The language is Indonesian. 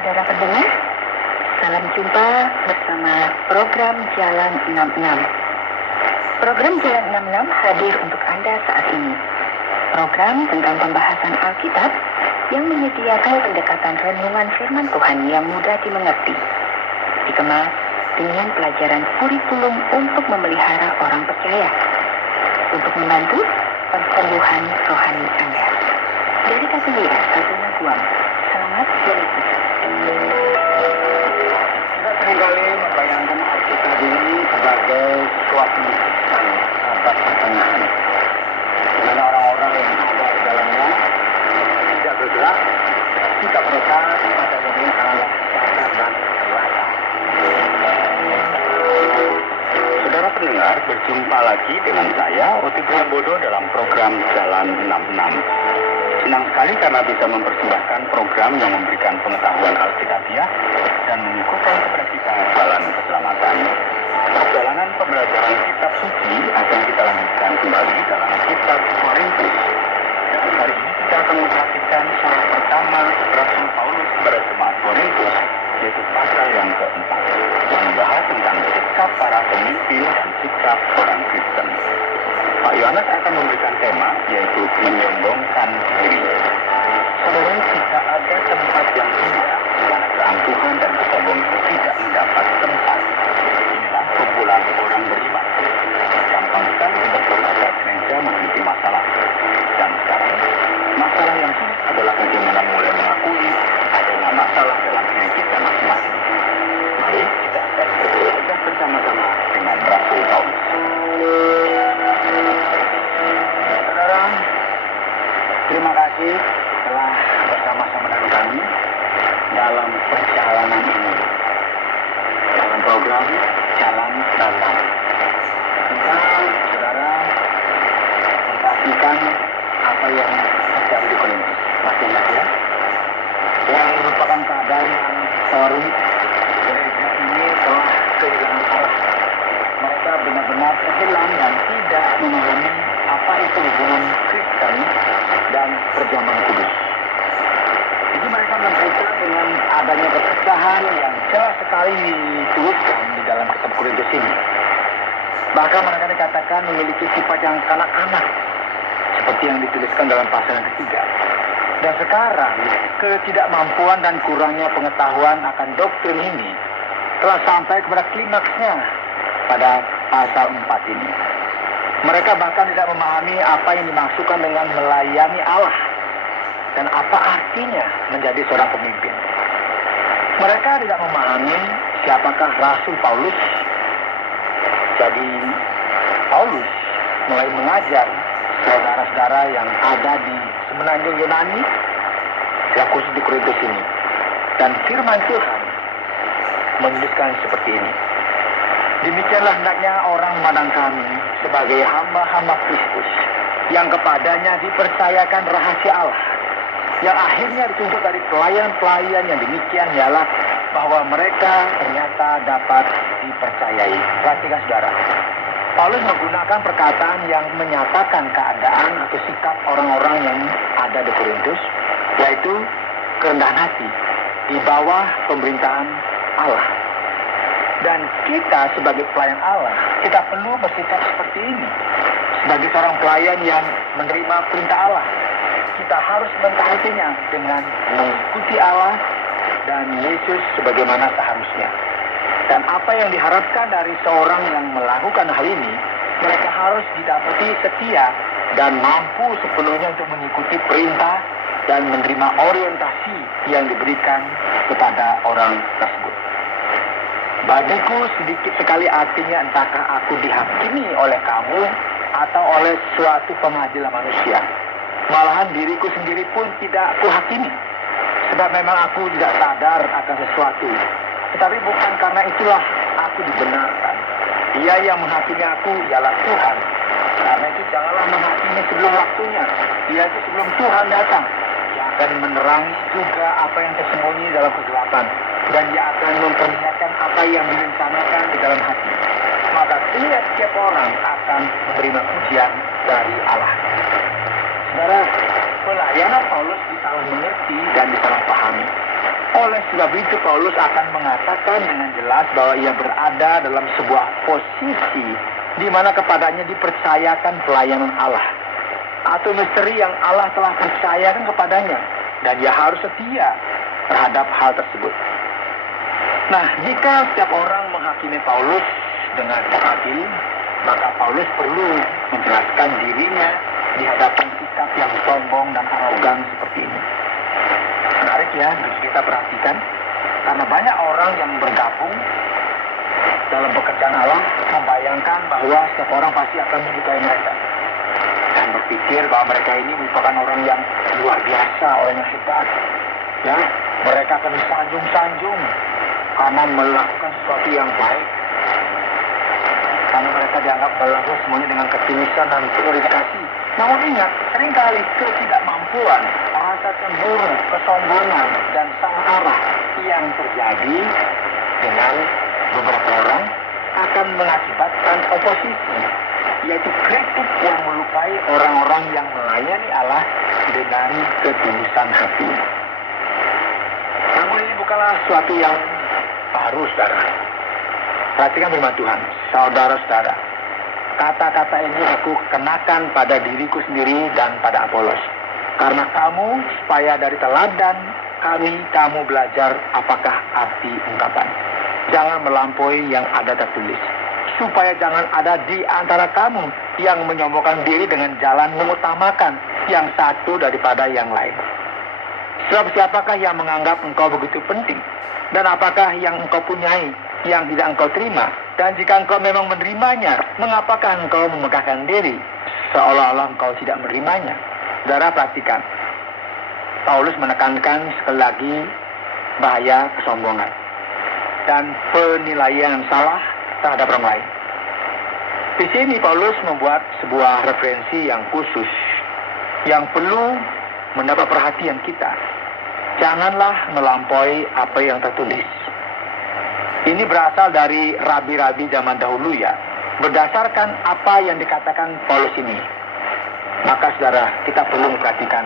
Saudara pendengar, salam jumpa bersama program Jalan 66. Program Jalan 66 hadir untuk Anda saat ini. Program tentang pembahasan Alkitab yang menyediakan pendekatan renungan firman Tuhan yang mudah dimengerti. Dikemas dengan pelajaran kurikulum untuk memelihara orang percaya. Untuk membantu pertumbuhan rohani Anda. Dari KPWS Katuna Guam. Selamat mengikuti. Kita seringkali membayangkan Alkitab ini sebagai suatu lukisan abad pertengahan, di mana orang-orang yang ada di dalamnya tidak bergerak, sikap mereka pada umumnya adalah datar dan rata. Saudara pendengar, berjumpa lagi dengan saya, Oti Priambodo, dalam program Jalan 66. Senang sekali karena bisa mempersembahkan program yang memberikan pengetahuan Alkitabiah dan mengukuhkan kepada kita jalan keselamatan. Perjalanan pembelajaran kitab suci akan kita lanjutkan kembali dalam kitab Korintus. Dan hari ini kita akan memperhatikan syarah pertama Rasul Paulus kepada jemaat Korintus, yaitu pasal yang keempat, yang membahas tentang sikap para pemimpin dan sikap orang Kristen. Pak Yohanes akan memberikan tema, yaitu menyombongkan diri. Saudara, jika ada tempat yang indah, di mana keangkuhan dan kesombongan tidak mendapat tempat, inilah kumpulan orang beriman. Gampang sekali untuk berkata gereja memiliki masalah. Dan sekarang, masalah yang sulit adalah bagaimana mulai mengakui adanya masalah dalam diri kita masing-masing. Mari kita akan berdoa bersama-sama dengan Rasul Paulus. Saudara, terima kasih telah bersama-sama dengan kami dalam perjalanan ini, dalam program Jalan 66. Kita, saudara, memperhatikan apa yang terjadi di Korintus. Masih ingat ya? Yang merupakan keadaan yang rumit. Gereja ini telah kehilangan arah. Mereka benar-benar terhilang dan tidak memahami apa itu hubungan Kristen dan perjamuan kudus. Jadi mereka membaca dengan adanya perpecahan yang jelas sekali dituliskan di dalam kitab Korintus ini. Bahkan mereka dikatakan memiliki sifat yang kanak-kanak, seperti yang dituliskan dalam pasal yang ketiga. Dan sekarang, ketidakmampuan dan kurangnya pengetahuan akan doktrin ini telah sampai kepada klimaksnya pada pasal 4 ini. Mereka bahkan tidak memahami apa yang dimaksudkan dengan melayani Allah dan apa artinya menjadi seorang pemimpin. Mereka tidak memahami siapakah Rasul Paulus. Jadi Paulus mulai mengajar saudara-saudara yang ada di semenanjung Yunani, yang khusus di Korintus ini. Dan firman Tuhan menuliskan seperti ini. Demikianlah hendaknya orang memandang kami sebagai hamba-hamba Kristus, yang kepadanya dipercayakan rahasia Allah, yang akhirnya dituntut dari pelayan-pelayan yang demikian ialah bahwa mereka ternyata dapat dipercayai. Perhatikan saudara, Paulus menggunakan perkataan yang menyatakan keadaan atau sikap orang-orang yang ada di Korintus, yaitu kerendahan hati di bawah pemerintahan Allah. Dan kita sebagai pelayan Allah, kita perlu bersikap seperti ini. Sebagai seorang pelayan yang menerima perintah Allah, kita harus mentaatinya dengan mengikuti Allah dan Yesus sebagaimana seharusnya. Dan apa yang diharapkan dari seorang yang melakukan hal ini, mereka harus didapati setia dan mampu sepenuhnya untuk mengikuti perintah dan menerima orientasi yang diberikan kepada orang tersebut. Bagiku sedikit sekali artinya entahkah aku dihakimi oleh kamu atau oleh suatu pengadilan manusia. Malahan diriku sendiri pun tidak kuhakimi. Sebab memang aku tidak sadar akan sesuatu. Tetapi bukan karena itulah aku dibenarkan. Dia yang menghakimi aku ialah Tuhan. Karena itu janganlah menghakimi sebelum waktunya, yaitu sebelum Tuhan datang. Dia akan menerangi juga apa yang tersembunyi dalam kegelapan. Dan dia akan memperlihatkan apa yang direncanakan di dalam hati. Maka tiap-tiap orang akan menerima pujian dari Allah. Saudara, pelayanan Paulus disalah mengerti dan disalahpahami oleh oleh sebab itu Paulus akan mengatakan dengan jelas bahwa ia berada dalam sebuah posisi di mana kepadanya dipercayakan pelayanan Allah, atau misteri yang Allah telah percayakan kepadanya, dan ia harus setia terhadap hal tersebut. Nah, jika setiap orang menghakimi Paulus dengan adil, maka Paulus perlu menjelaskan dirinya di hadapan sikap yang sombong dan arogan seperti ini. Menarik ya, kita perhatikan, karena banyak orang yang bergabung dalam pekerjaan Allah membayangkan bahwa setiap orang pasti akan menyukai mereka dan berpikir bahwa mereka ini merupakan orang yang luar biasa, orang yang hebat. Ya, mereka akan disanjung-sanjung karena melakukan sesuatu yang baik, karena mereka dianggap melakukan semuanya dengan ketulusan dan penuh dedikasi. Namun ingat, seringkali ketidakmampuan, rasa cemburu, kesombongan, dan salah arah yang terjadi dengan beberapa orang akan mengakibatkan oposisi, yaitu kritik yang melukai orang-orang yang melayani Allah dengan ketulusan hati. Namun ini bukanlah sesuatu yang baru, saudara. Perhatikan firman Tuhan, saudara-saudara. Kata-kata ini aku kenakan pada diriku sendiri dan pada Apolos. Karena kamu, supaya dari teladan kamu belajar apakah arti ungkapan. Jangan melampaui yang ada tertulis. Supaya jangan ada di antara kamu yang menyombongkan diri dengan jalan mengutamakan yang satu daripada yang lain. Sebab siapakah yang menganggap engkau begitu penting? Dan apakah yang engkau punyai yang tidak engkau terima? Dan jika engkau memang menerimanya, mengapakah engkau memegahkan diri seolah-olah engkau tidak menerimanya? Saudara, perhatikan. Paulus menekankan sekali lagi bahaya kesombongan dan penilaian salah terhadap orang lain. Di sini Paulus membuat sebuah referensi yang khusus yang perlu mendapat perhatian kita. Janganlah melampaui apa yang tertulis. Ini berasal dari rabi-rabi zaman dahulu ya. Berdasarkan apa yang dikatakan Paulus ini, maka saudara, kita perlu memperhatikan